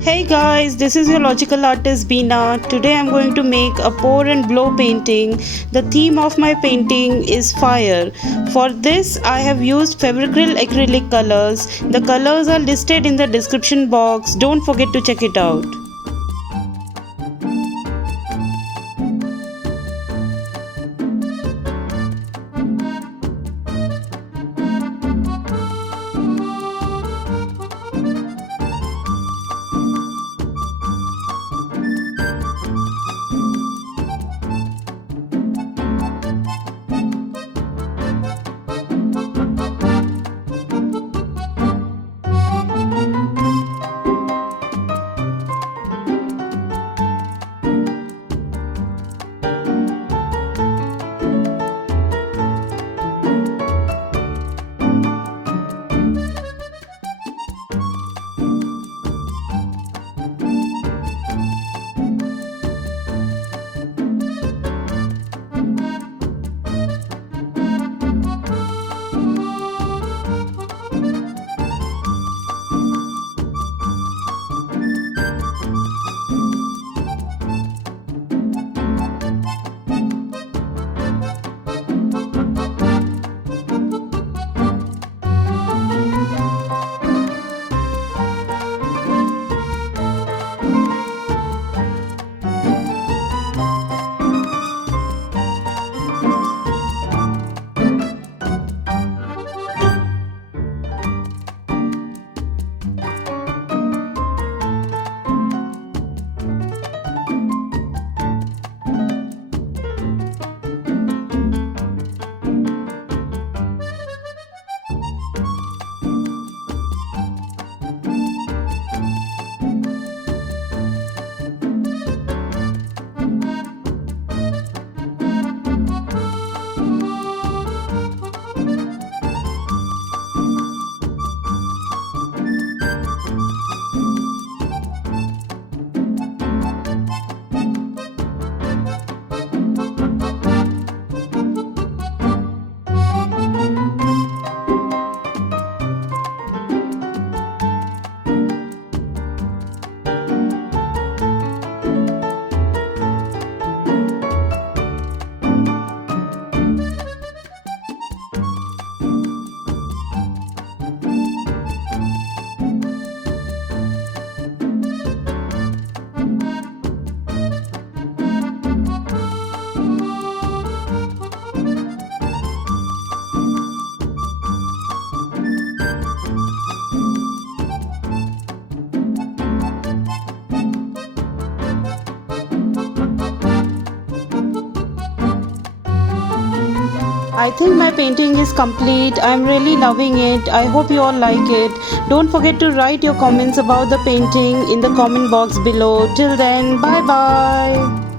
Hey guys, this is your logical artist Beenaa. Today I'm going to make a pour and blow painting. The theme of my painting is fire. For this I have used Fevicryl acrylic colors. The colors are listed in the description box. Don't forget to check it out. I think my painting is complete. I'm really loving it. I hope you all like it. Don't forget to write your comments about the painting in the comment box below. Till then, bye bye.